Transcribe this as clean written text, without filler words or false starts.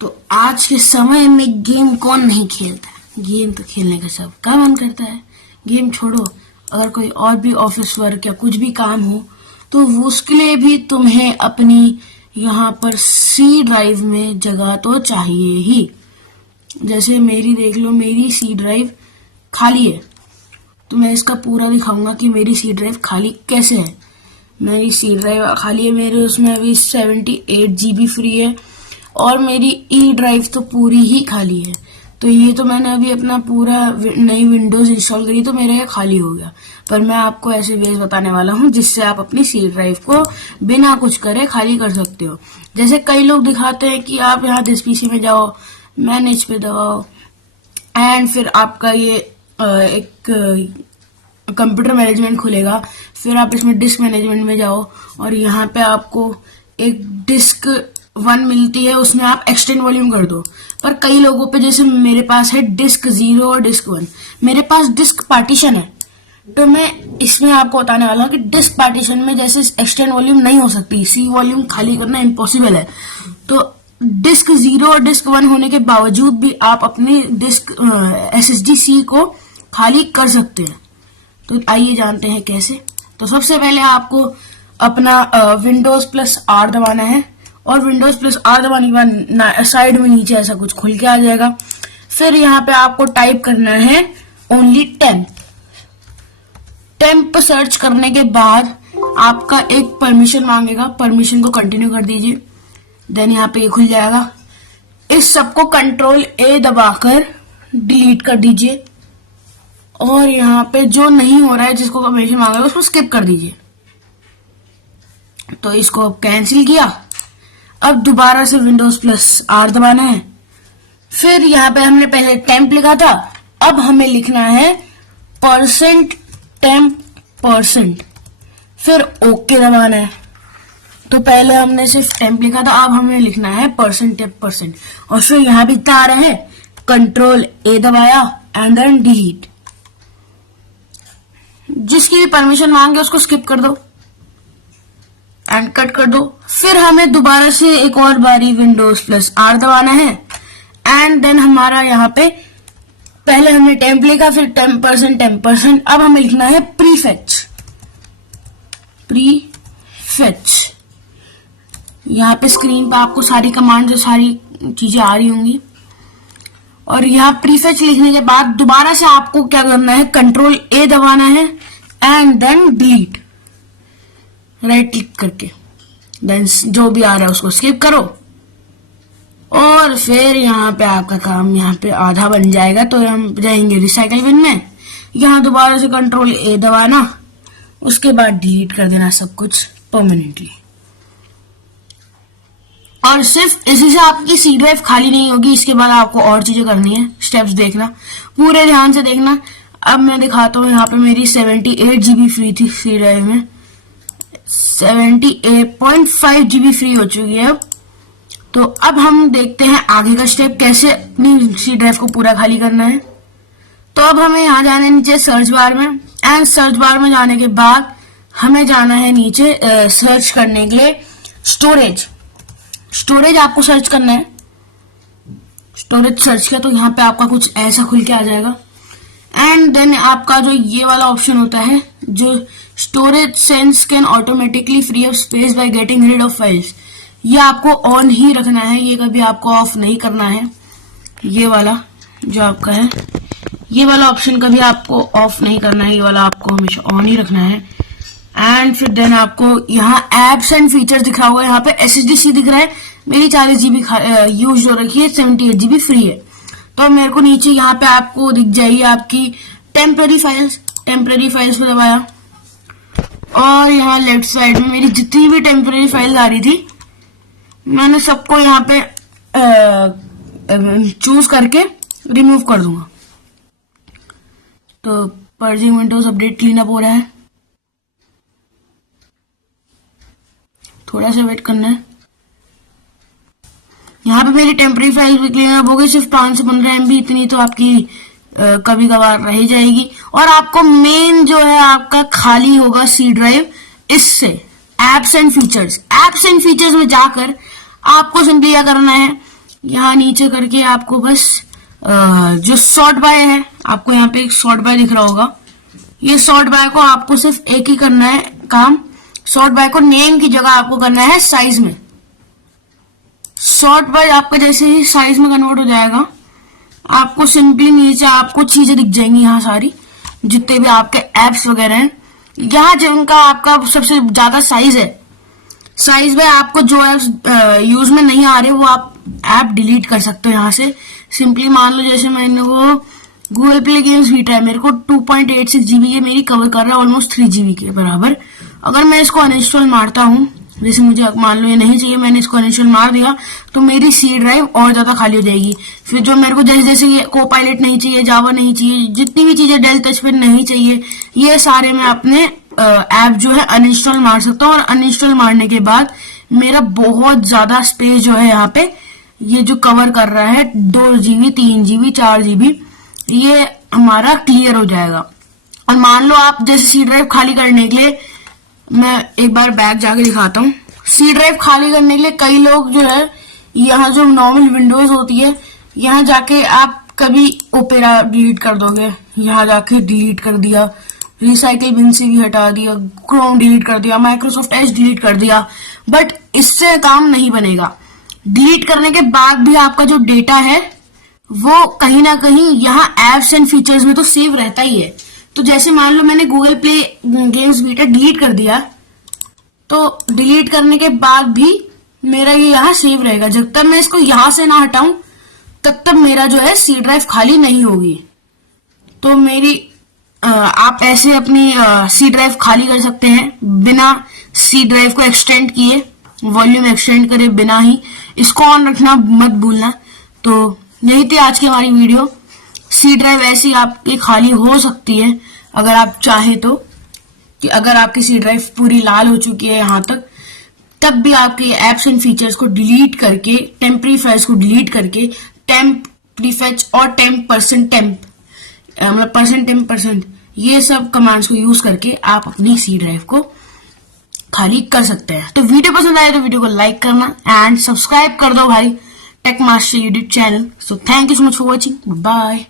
तो आज के समय में गेम कौन नहीं खेलता है? गेम तो खेलने का सबका मन करता है। गेम छोड़ो, अगर कोई और भी ऑफिस वर्क या कुछ भी काम हो तो उसके लिए भी तुम्हें अपनी यहाँ पर सी ड्राइव में जगह तो चाहिए ही। जैसे मेरी देख लो, मेरी सी ड्राइव खाली है, तो मैं इसका पूरा दिखाऊंगा कि मेरी सी ड्राइव खाली कैसे है। मेरी सी ड्राइव खाली है, मेरे उसमें अभी 78 GB फ्री है और मेरी ई ड्राइव तो पूरी ही खाली है। तो ये तो मैंने अभी अपना पूरा नई विंडोज इंस्टॉल करी तो मेरा ये खाली हो गया। पर मैं आपको ऐसे वेज बताने वाला हूँ जिससे आप अपनी सी ड्राइव को बिना कुछ करे खाली कर सकते हो। जैसे कई लोग दिखाते हैं कि आप यहाँ दिस पीसी में जाओ, मैनेज पे दबाओ एंड फिर आपका ये एक कंप्यूटर मैनेजमेंट खुलेगा। फिर आप इसमें डिस्क मैनेजमेंट में जाओ और यहाँ पे आपको एक डिस्क 1 मिलती है, उसमें आप एक्सटेंड वॉल्यूम कर दो। पर कई लोगों पे, जैसे मेरे पास है डिस्क 0 और डिस्क 1, मेरे पास डिस्क पार्टीशन है, तो मैं इसमें आपको बताने वाला हूँ कि डिस्क पार्टीशन में जैसे एक्सटेंड वॉल्यूम नहीं हो सकती, सी वॉल्यूम खाली करना इम्पॉसिबल है। तो डिस्क 0 और डिस्क 1 होने के बावजूद भी आप अपनी डिस्क SSD C को खाली कर सकते हैं। तो आइए जानते हैं कैसे। तो सबसे पहले आपको अपना विंडोज प्लस R दबाना है और विंडोज प्लस R दबाने के बाद साइड में नीचे ऐसा कुछ खुल के आ जाएगा। फिर यहाँ पे आपको टाइप करना है ओनली टेम्प सर्च करने के बाद आपका एक परमिशन मांगेगा, परमिशन को कंटिन्यू कर दीजिए। देन यहाँ पे ये खुल जाएगा। इस सबको कंट्रोल A दबाकर डिलीट कर दीजिए और यहाँ पे जो नहीं हो रहा है, जिसको परमिशन मांगा है, उसको स्किप कर दीजिए। तो इसको कैंसिल किया। अब दोबारा से विंडोज प्लस R दबाना है। फिर यहाँ पे हमने पहले टेम्प लिखा था, अब हमें लिखना है %temp%। फिर ओके दबाना है। तो पहले हमने सिर्फ टेम्प लिखा था, अब हमें लिखना है %temp%। और फिर यहाँ भी इतना आ रहा है, कंट्रोल A दबाया एंड देन डिलीट। जिसकी भी परमिशन मांगे उसको स्किप कर दो एंड कट कर दो। फिर हमें दोबारा से एक और बारी विंडोज प्लस R दबाना है एंड देन हमारा यहाँ पे पहले हमने टेम्प लिखा, फिर temp%। अब हमें लिखना है प्रीफेच। यहाँ पे स्क्रीन पे आपको सारी कमांड जो सारी चीजें आ रही होंगी। और यहाँ प्रीफेच लिखने के बाद दोबारा से आपको क्या करना है, कंट्रोल A दबाना है and then delete, right click करके। देन जो भी आ रहा है उसको स्किप करो और फिर यहाँ पे आपका काम यहाँ पे आधा बन जाएगा। तो हम जाएंगे रिसाइकल बिन में, यहाँ दोबारा से कंट्रोल A दबाना, उसके बाद डिलीट कर देना सब कुछ परमानेंटली। और सिर्फ इसी से आपकी सी ड्राइव खाली नहीं होगी, इसके बाद आपको और चीजें करनी है। स्टेप्स देखना, पूरे ध्यान से देखना। अब मैं दिखाता हूँ, यहाँ पे मेरी 78 GB फ्री थी सी ड्राइव में, 78.5 GB फ्री हो चुकी है अब। तो अब हम देखते हैं आगे का स्टेप, कैसे अपनी सी ड्राइव को पूरा खाली करना है। तो अब हमें यहाँ जाना है नीचे सर्च बार में एंड सर्च बार में जाने के बाद हमें जाना है नीचे सर्च करने के लिए स्टोरेज आपको सर्च करना है। स्टोरेज सर्च किया तो यहाँ पे आपका कुछ ऐसा खुल के आ जाएगा एंड देन आपका जो ये वाला ऑप्शन होता है, जो storage sense can automatically free of space by getting rid of files, ये आपको ऑन ही रखना है, ये कभी आपको ऑफ नहीं करना है। ये वाला जो आपका है, ये वाला ऑप्शन कभी आपको ऑफ नहीं करना है, ये वाला आपको हमेशा ऑन ही रखना है। एंड फिर देन आपको यहाँ एप्स एंड फीचर्स दिख रहा होगा, यहाँ पे SSD C दिख रहा है, मेरी 40 GB यूज हो रखी है, 78 GB फ्री है। तो मेरे को नीचे यहाँ पे आपको दिख जाएगी आपकी टेम्पररी फाइल्स पे दबाया और यहाँ लेफ्ट साइड में मेरी जितनी भी टेम्पररी फाइल्स आ रही थी मैंने सबको यहाँ पे चूज करके रिमूव कर दूंगा। तो पर्जिंग विंडोज अपडेट क्लीनअप हो रहा है, थोड़ा सा वेट करना है। यहाँ पे मेरी टेम्पररी फाइल भी क्लीनअप हो गई, सिर्फ 5 से 15 MB, इतनी तो आपकी कभी कभार रह जाएगी। और आपको मेन जो है आपका खाली होगा सी ड्राइव इससे एप्स एंड फीचर्स में जाकर आपको सिंपली क्या करना है, यहाँ नीचे करके आपको बस जो सॉर्ट बाय है, आपको यहाँ पे एक सॉर्ट बाय दिख रहा होगा, ये सॉर्ट बाय को आपको सिर्फ एक ही करना है काम। सॉर्ट बाय को नेम की जगह आपको करना है साइज में। सॉर्ट बाय आपका जैसे ही साइज में कन्वर्ट हो जाएगा, आपको सिंपली नीचे आपको चीजें दिख जाएंगी, यहाँ सारी जितने भी आपके एप्स वगैरह हैं, यहाँ जिनका आपका सबसे ज्यादा साइज है, साइज में आपको जो एप्स यूज में नहीं आ रहे वो आप ऐप डिलीट कर सकते हो यहाँ से। सिंपली मान लो जैसे मैंने वो गूगल प्ले गेम्स वीटा है, मेरे को 2.86 GB के मेरी कवर कर रहा है, ऑलमोस्ट 3 GB के बराबर। अगर मैं इसको अनइंस्टॉल मारता हूँ, जैसे मुझे मान लो ये नहीं चाहिए, मैंने इसको अनइंस्टॉल मार दिया, तो मेरी सी ड्राइव और ज्यादा खाली हो जाएगी। फिर जो मेरे को जैसे जैसे ये कोपायलट नहीं चाहिए, जावा नहीं चाहिए, जितनी भी चीजें डेल टच पे नहीं चाहिए, ये सारे मैं अपने ऐप जो है अनइंस्टॉल मार सकता हूँ। और अनइंस्टॉल मारने के बाद मेरा बहुत ज्यादा स्पेस जो है यहाँ पे ये जो कवर कर रहा है 2 GB, 3 GB, 4 GB, ये हमारा क्लियर हो जाएगा। और मान लो आप जैसे सी ड्राइव खाली करने के लिए, मैं एक बार बैक जाके दिखाता हूँ। सी ड्राइव खाली करने के लिए कई लोग जो है यहाँ जो नॉर्मल विंडोज होती है, यहाँ जाके आप कभी ओपेरा डिलीट कर दोगे, यहाँ जाके डिलीट कर दिया, रिसाइकिल बिन से भी हटा दिया, क्रोम डिलीट कर दिया, माइक्रोसॉफ्ट एज डिलीट कर दिया, बट इससे काम नहीं बनेगा। डिलीट करने के बाद भी आपका जो डेटा है वो कहीं ना कहीं यहाँ एप्स एंड फीचर्स में तो सेव रहता ही है। तो जैसे मान लो मैंने Google play games Vita delete कर दिया, तो डिलीट करने के बाद भी मेरा ये यहाँ सेव रहेगा। जब तक मैं इसको यहाँ से ना हटाऊं तब तक मेरा जो है सी ड्राइव खाली नहीं होगी। तो मेरी आप ऐसे अपनी सी ड्राइव खाली कर सकते हैं बिना सी ड्राइव को एक्सटेंड किए, वॉल्यूम एक्सटेंड करे बिना ही। इसको ऑन रखना मत भूलना। तो यही थी आज की हमारी वीडियो। सी ड्राइव ऐसी आपकी खाली हो सकती है अगर आप चाहे तो, कि अगर आपकी सी ड्राइव पूरी लाल हो चुकी है यहाँ तक, तब भी आपके एप्स एंड फीचर्स को डिलीट करके, टेम्परेरी फाइल्स को डिलीट करके, टेम्प प्रीफेच और टेम्प %, ये सब कमांड्स को यूज करके आप अपनी सी ड्राइव को खाली कर सकते हैं। तो वीडियो पसंद आए तो वीडियो को लाइक करना एंड सब्सक्राइब कर दो भाई tech master YouTube channel. So thank you so much for watching, bye.